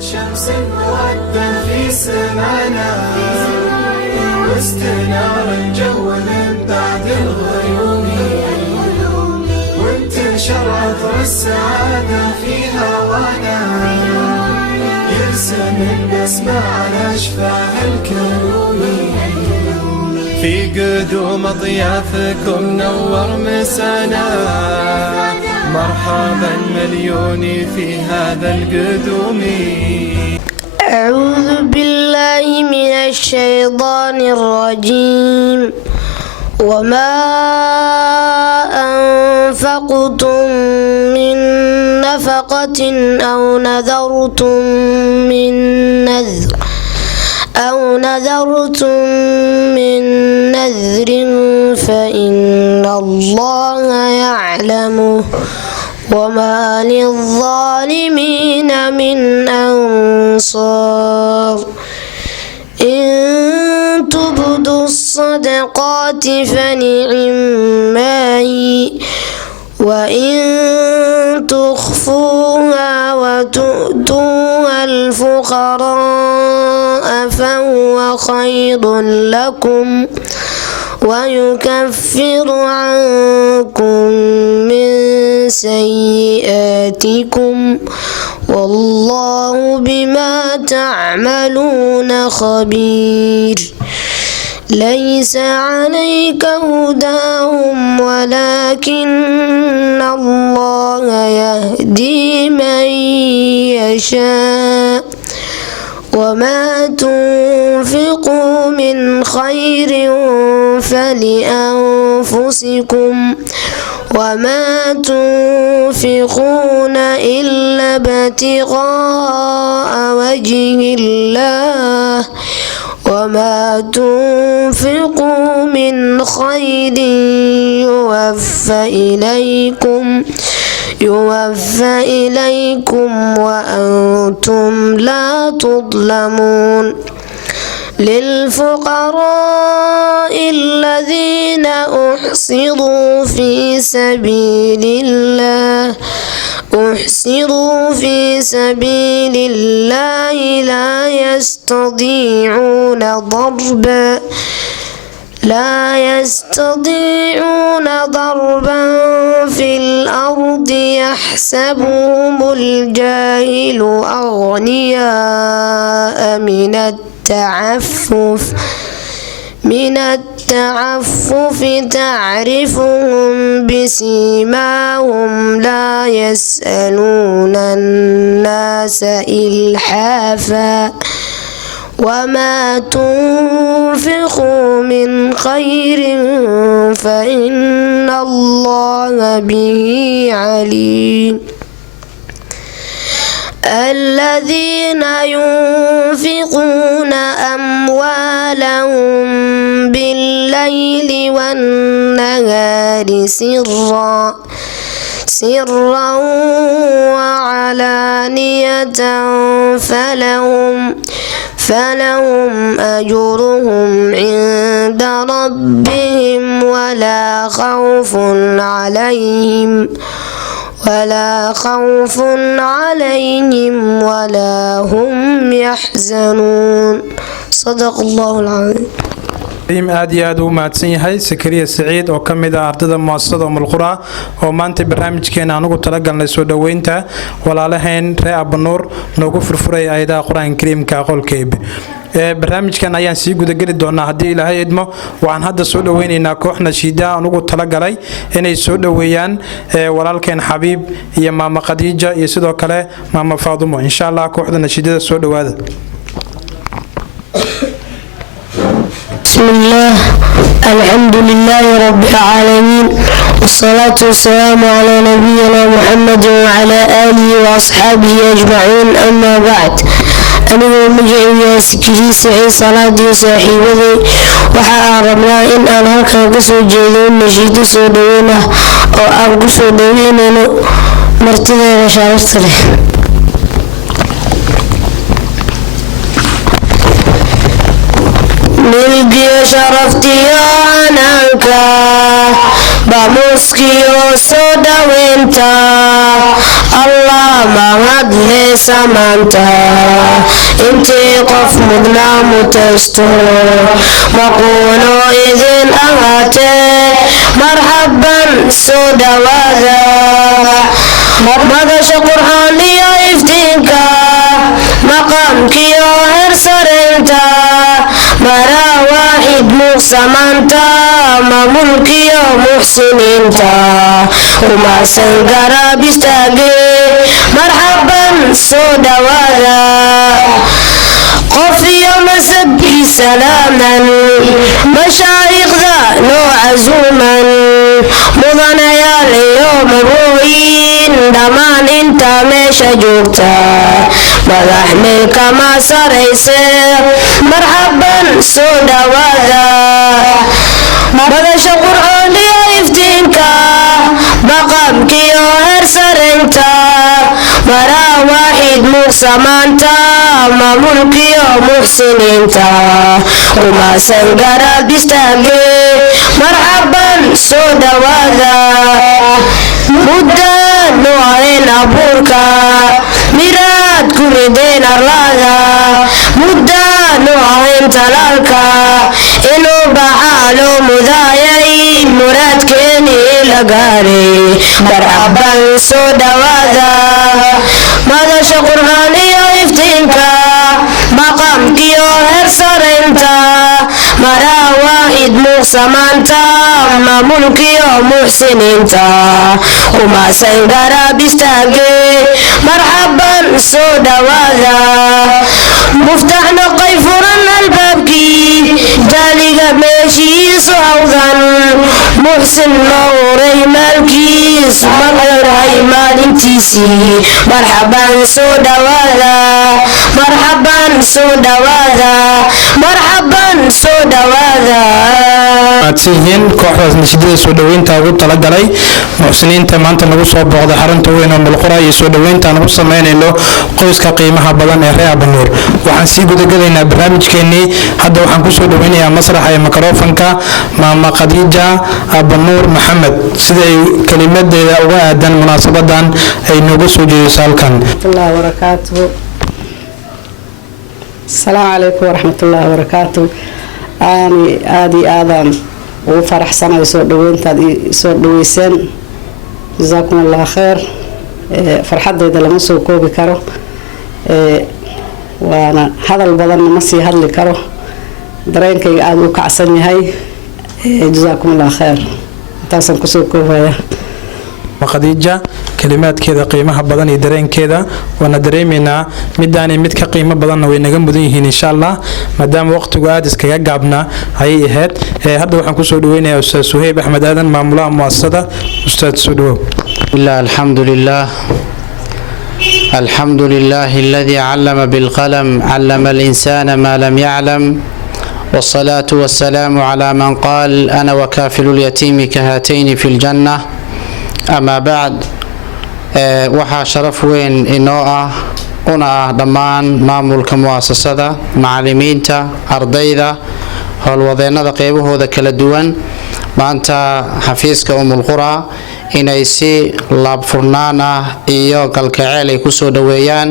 شمس مودة في سمانا واستنار الجو من بعد الغيوم وانتشر عطر السعادة في هوانا يرسم البسمة على أشفاه الكروم في قدوم أضيافكم نور مسانا مرحبا مليون في هذا القدوم. أعوذ بالله من الشيطان الرجيم. وما أنفقتم من نفقة أو نذرتم من نذر فإن الله يعلمه وما للظالمين من أنصار. إن تبدوا الصدقات فنعما هي وإن تخفوها وتؤتوها الفقراء فهو خير لكم ويكفر عنكم من سيئاتكم والله بما تعملون خبير. ليس عليك هداهم ولكن الله يهدي من يشاء وما تنفقوا من خير فلأنفسكم وما تنفقون إلا ابتغاء وجه الله وما تنفقوا من خير يوفى إليكم وأنتم لا تظلمون. للفقراء الذين أحصروا في سبيل الله لا يستطيعون ضربا في الأرض يحسبهم الجاهل أغنياء من التعفف تعرفهم بسيماهم لا يسألون الناس إلحافا وما تنفقوا من خير فإن الله به عليم. الذين ينفقون أموالهم بالليل والنهار سرا وعلانية فلهم أجرهم عند ربهم ولا خوف عليهم ولا هم يحزنون. صدق الله العظيم. aad iyo aad u mahadsan yahay Sakariya Saciid oo kamid ah ardayda muasasada Umul-Qura oo maanta barnaamijkeena aanu talagalnay soo dhaweynta walaalaheen Ree Abanuur noogu furfuray aayadaha Qur'aanka Kariimka qolkeeb. barnaamijkan ayaan sii gudagali doonaa hadii Ilaahay idmo. waxaan hadda soo dhaweynaynaa koox nashiida anugu talagalay inay soo dhaweeyaan walaalkeen Xabiib iyo maama Khadiija iyo sidoo kale maama Faadumo. insha Allah kooxda nashiidada soo dhawaada. بسم الله الحمد لله رب العالمين والصلاة والسلام على نبينا محمد وعلى آله وأصحابه أجمعين. أما بعد أنا مجيء سكري سعي صلاة وصاحبتي وحاربنا إن أنا كان قصو جيدون نشيد سودوينه أو أبقى سودوينه مرتدى وشارستره. ملقي شرفتي عنك بمسكي وصودا وانتا allah mahad heesa maanta intii qof mudnaa mutaysto maquuno idin ahaatee marxaban soo dhawaada madasha qurxoon iyo iftiinka maqaamkiyo heer sareynta maraa waaxid muuqsamaanta maamulkiyo muxsiniinta umaasan garab istaage marxaban soo dhawaada qof iyo masabkii salaaman mashaayikhda noo casuuman mudanayaal iyo marwooyin dhammaan inta meesha joogta madax meelkama sarayse marxaban soo dhawaada madasha qurxoon iyo iftiinka maqaamkiyo heer sareynta maraa waaxid muuqsamaanta maamulkiyo muxsiniinta umaasan garab istaage marxaban soo dhawaada muddaan nuucayn abuurka miraad ku rideen arlaada muddaan nuucayn talaalka inuu baxaa loo mudaayay muraadkeeni la gaaray marxaban soo dhawaada madasha qurxoon iyo iftiinka maqaamkiyo heer sareynta maraa waaxid muuqsamaanta maamulkiyo muxsiniinta umaasan garab istaage marxaban soo dhawaada muftaxna qay furan albaabkii jaaliga meeshiisu hawdan muxsin mawray maalkiis maqayrahay maalintiisii marxaban soo dhawaada marxaban soo dhawaada marxaban soo dhawaada aadsihiin kooxdaas nashidada soo dhaweynta ugu talagalay muxsiniinta maanta nagu soo booqday xarunta weyn oo mulqura iyo soo dhaweynta aan ugu sameynayno qoyska qiimaha badan ee reer Abanuur waxaan sii gudagalaynaa barnaamijkeenii hadda waxaan ku soo dhaweynayaa masraxa ee mikrofonka maama Khadiija Abanuur Maxamed sida ay kalimadeeda uga aadan munaasabadan ay nooga soo jeediso halkan الله وبركاته السلام عليكم ورحمة الله وبركاته أنا آدي آدم وفرح سنة يسوع دويسين جزاكم الله خير فرحة إذا لم يسوع كوبي كرو وأنا هذا البدن مسي هذا اللي كرو درين كي آدو كعسني هاي جزاكم الله خير تاسم كسوع كوبي Khadiija kalimaadkeeda qiimaha badan iyo dareenkeeda wana dareemeynaa midaan mid ka qiimo badan way naga mudan yihiin insha Allah maadaama waqtigu aad iskaga gaabna ay ahayd hadda waxaan ku soo dhaweynayaa Ustaad Suhayb Axmed Aadan maamulaha muassasada Ustaad Suhayb الحمد لله الذي علم بالقلم علم الإنسان ما لم يعلم والصلاة والسلام على من قال أنا وكافل اليتيم كهاتين في الجنة أما بعد waxaa sharaf weyn inoo ah una ah dhammaan maamulka muassasada macallimiinta ardayda howlwadeennada qaybahooda kala duwan maanta xafiiska Umulqura inay si laab furnaan ah iyo galgaceel ay ku soo dhaweeyaan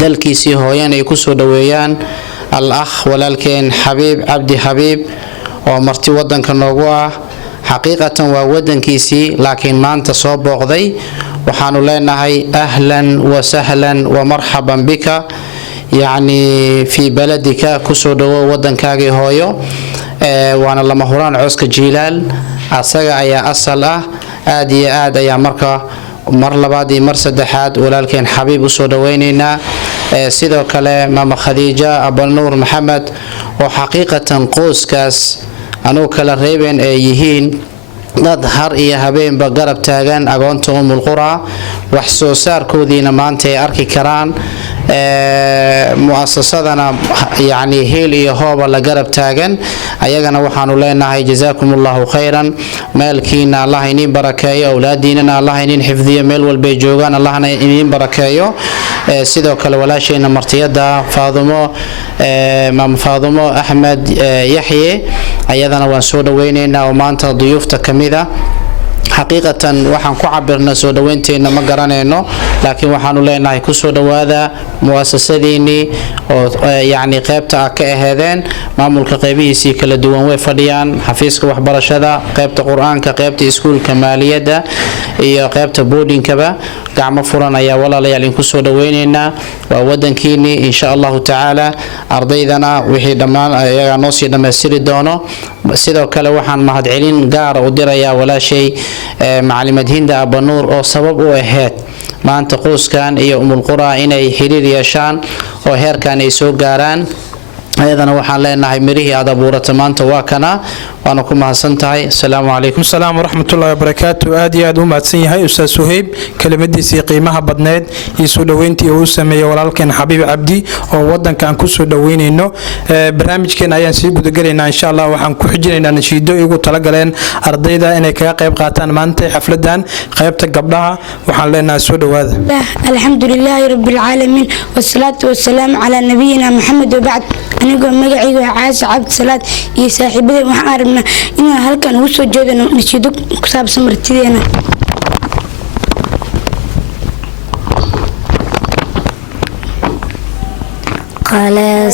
dalkiisii hooyan ay ku soo dhaweeyaan al-akh walaalkeen Xabiib Cabdi Xabiib oo marti wadanka noogu ah xaqiiqatan waa wadankiisii laakiin maanta soo booqday waxaanu leenahay ahlan wa sahlan wa marhaban bika yani fi baladika kusoo dhawo wadankaagii hooyo waana lama huraan cooska jiilaal asaga ayaa asal ah aad iyo aad ayaa marka mar labaad iyo mar saddexaad walaalkeen Xabiib u soo dhaweynaynaa sidoo kale maama Khadiija Abanuur Maxamed oo xaqiiqatan qoyskaas anuu kala reebeen ay yihiin dad har iyo habeenba garab taagan agoonta Umulqura wax soo saarkoodiina maanta ay arki karaan muassasadana yani heel iyo hooba la garab taagan ayagana waxaanu leenahay jazaakumullahu khayran maalkiina Allah idin barakeeyo awlaadiina Allah idin xifdiyo meel walba ay joogaan Allahna idin barakeeyo sidoo kale walaasheena martiyada Faadumo Axmed Yaxye ayadana waan soo dhaweynaynaa oo maanta duyuufta kamida xaqiiqatan waxaan ku cabirna soo dhaweynteena ma garanayno laakiin waxaanu leenahay ku soo dhawaada muasasadiinii oo yacni qaybta ka aheedeen maamulka qaybihiisii kala duwan way fadhiyaan xafiiska waxbarashada qaybta qur-aanka qaybta iskuulka maaliyadda iyo qaybta boardingkaba gacmo furan ayaa walaalayaal ku soo dhaweynaynaa waa wadankiinii insha allahu tacaala ardaydana wixii dhammaan ayaga noo sii dhammaystiri doono sidoo kale waxaan mahadcelin gaara u dirayaa walaashay macalimed hinda abanuur oo sabab u ahayd maanta qoyskan iyo umulqura inay xiriir yeeshaan oo heerkan ay soo gaaraan ayadana waxaan leenahay mirihii aad abuurata maanta waa kana waana ku mahadsantahay assalaamu calaykum السلام ورحمة الله وبركاته آدي آد ومعدسين هاي أستاذ سهيب كلمة سي قيمها بدناد يسو دوينتي أو سمية ولكن حبيب عبدي أو ودن كان كسو دوين إنه برنامج كان أيان سيبو دقلنا إن شاء الله وحن كحجرنا نشيدو يقول تلقلين أرضيدا إنه كقيب قاتان مانتي حفلدان قيبتك قبلها وحن لنا سودو هذا الحمد لله رب العالمين والصلاة والسلام على نبينا محمد وبعد أنا مقعي عاش عبد صلاة يساحبه وحاربنا إن هل كان وصل جدا نشيدك كساب سمرتينا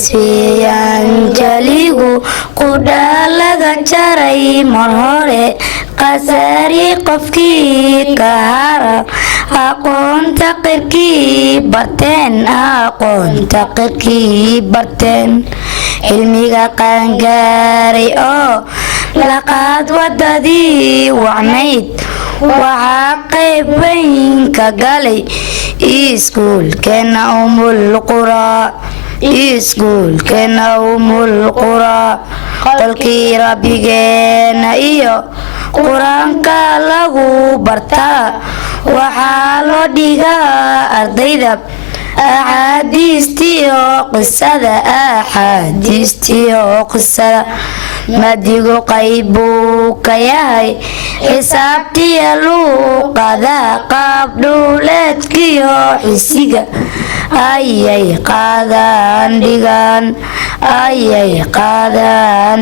qalasiyan jaligu qudalaga jaray mar hore qasari qofkii ka hara aqoonta qirkii barteen cilmiga qaangaaray oo laqaad wadadii wacnayd waxaa qayb weyn ka galay iskuulkeena umul quraa qolkii rabbigeena iyo qur-aanka lagu bartaa waxaa loo dhigaa ardayda axaadiistiyo qisada madigu qayb buu ka yahay xisaabtiya luuqada qaab dhuuleedkiyo xisiga ayay qaadaan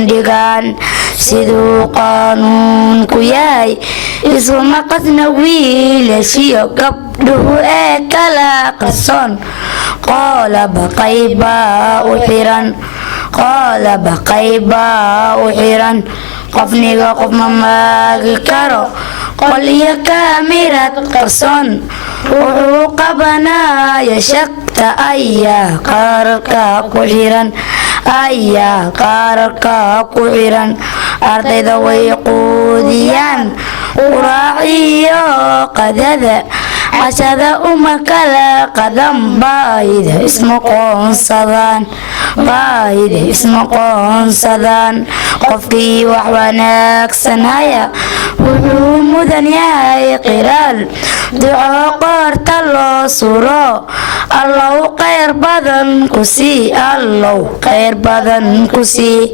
dhigaan siduu qaanuunku yahay isuma qasna wiilashiyo gabdhuhu ee kala qarsoon qolaba qaybbaa u xiran qofniga qof ma maagi karo qolyo kaamirad qarsoon wuxuu qabanaya shaqta ayaa qaararka ku xiran ardayda way quudiyaan quraaciyo qadada cashada uma kala qadan baahida isma qoonsadaan qofkii wax wanaagsan haya wuxuu mudan yahay qiraal duco qoorta loo suro allow khayr badan ku sii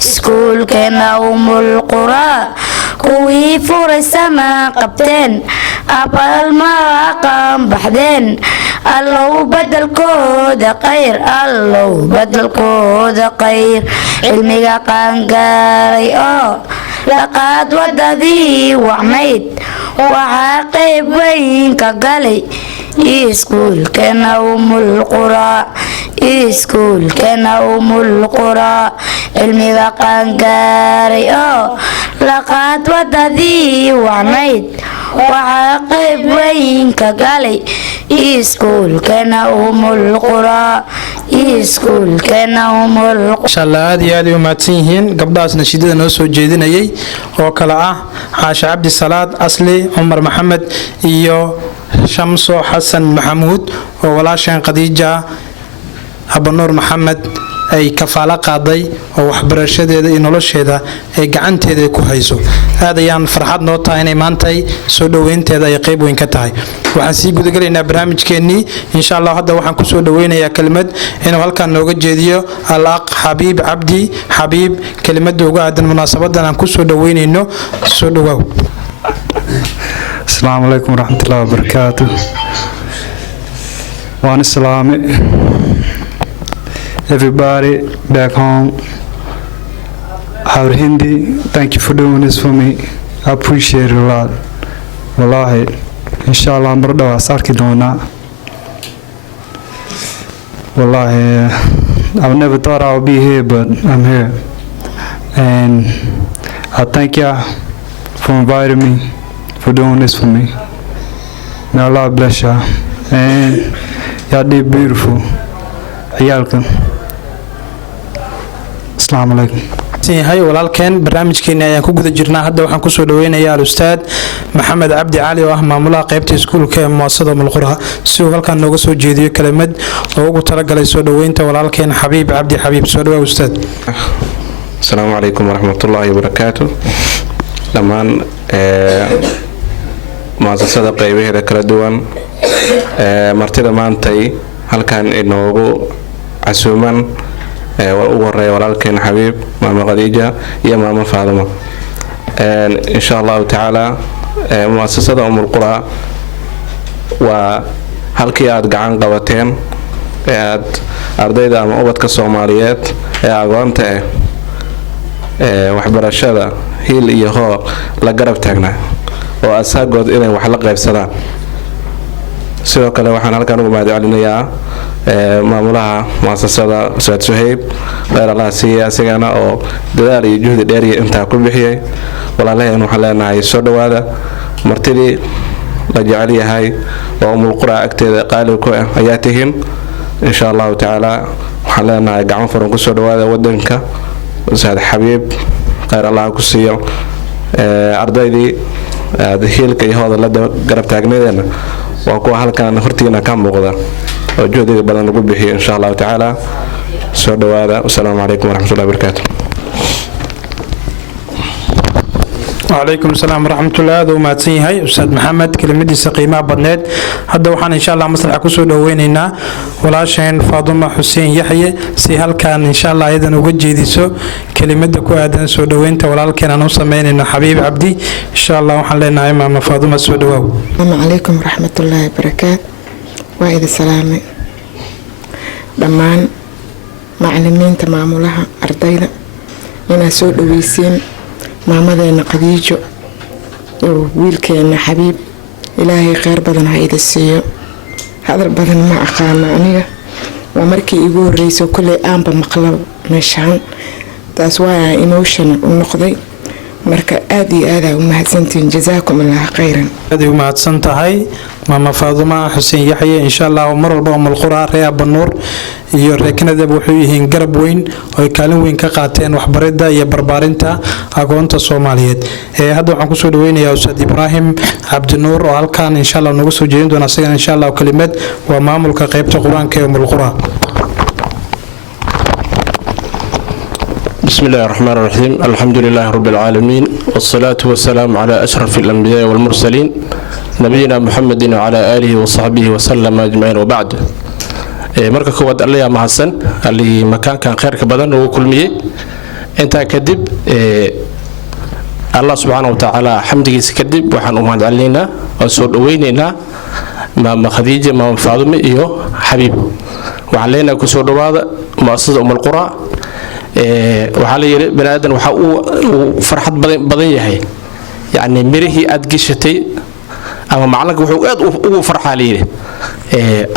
iskuulkeena umul quraa kuwii furay sama qabteen abaalma aqaan baxdeen allow badalkooda khayr cilmiga qaangaaray oo laqaad wadadii wacnayd waxaa qayb weyn ka galay iskuulkeena umul quraa cilmiga qaangaaray oo laqaad wadadii wacnayd waxaa qayb weyn ka galay iskuulkeena umul quraa inshallah aad iyo aad ay u mahadsan yihiin gabdhahaas nashiidada noo soo jeedinayay oo kale ah caasha cabdi salaad asli cumar maxamed iyo shamso xasan maxamuud oo walaasheen khadiija abanuur maxamed ay kafaalo qaaday oo waxbarashadeeda iyo nolosheeda ay gacanteeda ku hayso aad ayaan farxad noo tahay inay maantay soo dhaweynteeda ay qayb weyn ka tahay waxaan sii gudagalaynaa barnaamijkeennii insha allah hadda waxaan kusoo dhaweynayaa kelimad inuu halkaan nooga jeediyo al-aq xabiib cabdi xabiib kelimada uga aadan munaasabadan aan kusoo dhaweynayno soo dhawaaw. السلام عليكم ورحمة الله وبركاته. وأنا سلامي everybody back home. Our Hindi, thank you for doing this for me. I appreciate it a lot. wallaahi insha allah mar dhow is arki doonaa wallaahi I've never thought I would be here, but I'm here. And I thank y'all for inviting me, for doing this for me. May Allah bless y'all. And y'all did beautiful. Ayalkan. Assalamu alaikum. yahay walaalkeen barnaamijkeena ayaan ku guda jirnaa hadda waxaan ku soo dhaweynayaa al-ustaad maxamed cabdi cali oo ah maamulaha qaybta iskuulka ee muasasada mulqura si uu halkan nooga soo jeediyo kelimad oo ugu talagalay soo dhaweynta walaalkeen xabiib cabdi xabiib soo dhawaad ustaad السلام عليكم ورحمة الله وبركاته لمان مؤسسة قيبه ذكر دوان مرتدى مانتي هل كان إنه عسوما وأوري ولكن حبيب ماما خديجة يا ماما فاطمة إن شاء الله تعالى مؤسسة أم القرى وهل كياد قعان قوتين أرديدا مؤبت كالصوماليات أقوانته waxbarashada hiil iyo hoo la garab taagnaa oo asaagood inay wax la qaybsadaan sidoo kale waxaan halkan ugu mahadcelinayaa maamulaha muasasada Ustaad Suhayb dheer Allah siiya asagana oo dadaal iyo juhdi dheer inta ku bixiyay walaalaheen waxaan leenahay soo dhawaada martidii la jecel yahay oo umul qura agteeda qaalib ku ah ayaa tihiin insha Allah taala waxaan leenahay gacan furan ku soo dhawaada wadanka أستاذ حبيب خير الله كسيه أرضي هيلك يهود الله قرب تاجنينا وأكو هالكان هرتينا كم بقدر وجودي بدنا نقول به إن شاء الله تعالى سود هذا والسلام عليكم ورحمة الله وبركاته وعليكم السلام ورحمة الله وماتسين هاي أستاذ محمد كلمة سقيمة بدنات هذا وحنا إن شاء الله مصلح كسود ويننا ولا شين فاطمة حسين يحيى سهل كان إن شاء الله أيضا وجه ديسو كلمة دكو أيضا سود وين تولا كان أنا سمين إنه حبيب عبدي إن شاء الله وحنا لنا إمام فاطمة سود السلام عليكم ورحمة الله وبركاته وعيد السلام دمان معلمين تماملها أرضينا من سود ويسين maamadeena qadiijo iyo wiilkeena xabiib ilaahay khayr badan ha ida siiyo hadal badan ma aqaana aniga waa markii igu horeysay kulay aanba maqlo meeshaan taas waa emotional u noqday marka aad iyo aad u mahadsantiin jazaakum allah khayran aad u mahadsan tahay maama Faaduma Xuseen Yaxye insha Allah mar walba umul qura reer Banuur iyo reekanada wuxuu yihiin garab weyn oo kaalin weyn ka qaateen waxbarida iyo barbaarinta aqoonta Soomaaliyeed hadda waxaan ku soo dhaweynayaa Ustaad Ibraahim Cabdi Nuur oo halkaan insha Allah nagu soo jeedin doona asagana insha Allah kelimad waa maamulka qaybta Quraanka ee umul qura بسم الله الرحمن الرحيم الحمد لله رب العالمين والصلاة والسلام على أشرف الأنبياء والمرسلين نبينا محمد وعلى آله وصحبه وسلم أجمعين وبعد marka koowaad alla yaa mahadsan ali makaankan khayrka badan oo kulmiyay inta kadib Allah subhanahu wa ta'ala xamdigiisa kadib waxaan u mahadcelinaynaa oo soo dhaweynaynaa maama Khadiija maama Faaduma iyo Xabiib waxaan leenahay ku soo dhawaada muasasada umul qura waxaa la yiri bani'aadan waxa uu farxad badan yahay yani mirihii aad gashatay ama macalinka wuxuu aad ugu farxaa la yiri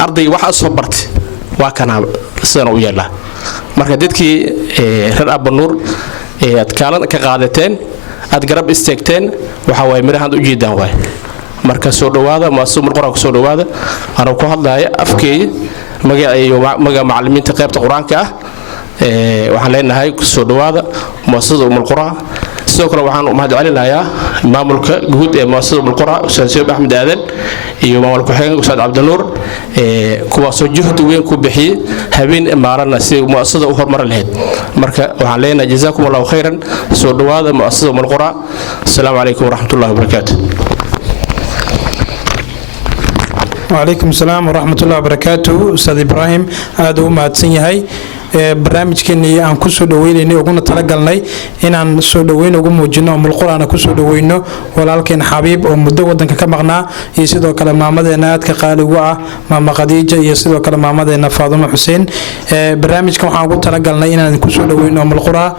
arday waxa soo bartay waa kana sidana u yeelaa marka dadkii reer Abanuur aad kaalan ka qaadateen aad garab istaagteen waxa way mirahan u jeedaan way marka soo dhawaada muasasada umul qura ku soo dhawaada ana ku hadlaaya afkeey magaca macallimiinta qaybta quraanka ah waxaan leenahay ku soo dhawaada muasasada umul qura sidoo kale waxaan u mahadcelinayaa maamulka guud ee muasasada umul qura Ustaad Suhayb Axmed Aadan iyo maamulka xigeenka Ustaad Cabdi Nuur kuwaas oo juhdi weyn ku bixiyay habeen maalana si muasasada u horumar lahayd marka waxaan leenahay jazaakumullahu khayran soo dhawaada muasasada umul qura assalaamu alaykum waraxmatullaahi wabarakaatuh وعليكم السلام ورحمة الله وبركاته أستاذ إبراهيم هذا هو مهدسن يهي barnaamijkeennii aan ku soo dhaweynay uguna talagalnay inaan soo dhaweyn ugu muujino umul quraana ku soo dhaweyno walaalkeen Xabiib oo muddo wadanka ka maqnaa iyo sidoo kale maamadeena aadka qaaligu ah maama Khadiija iyo sidoo kale maamadeena Faaduma Xuseen barnaamijkan waxaan ugu talagalnay inaan ku soo dhaweyno umul qura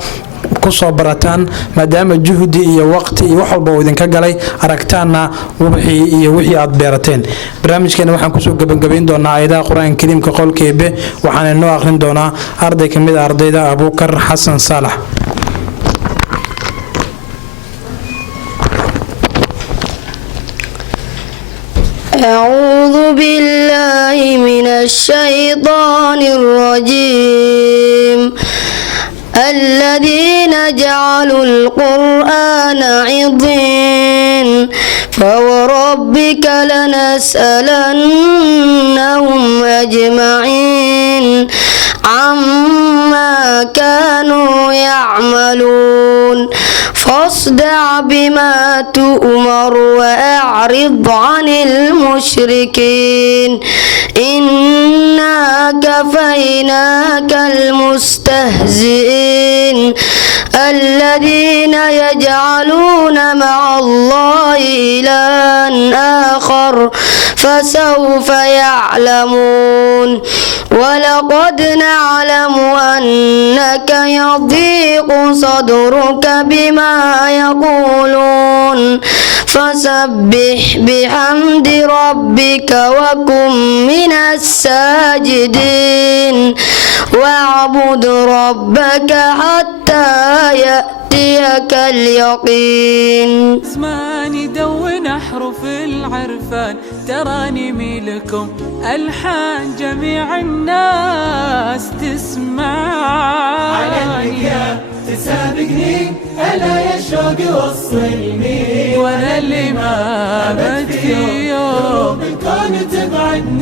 kusoo barataan maadaama juhdi iyo waqti iyo wax walba uu idinka galay aragtaanna wixii iyo wixii aad beerateen barnaamijkeena waxaan kusoo gabagabayn doonaa aayadaha qur-aanka kariimka qolka eebe waxaan inoo akhrin doonaa arday ka mid ah ardayda Abuukar Xasan Saalax أعوذ بالله من الشيطان الرجيم الذين جعلوا القرآن عضين فوربك لنسألنهم أجمعين عما كانوا يعملون فاصدع بما تؤمر وأعرض عن المشركين إنا كفيناك المستهزئين الذين يجعلون مع الله إلها آخر فسوف يعلمون ولقد نعلم أنك يضيق صدرك بما يقولون فسبح بحمد ربك وكن من الساجدين واعبد ربك حتى يأتيك اليقين زماني دون أحرف العرفان تراني ملكم ألحان جميع الناس تسمع عليك تسابقني ألا يا شوق وصلني وأنا اللي ما بدي يوم كنت تبعدني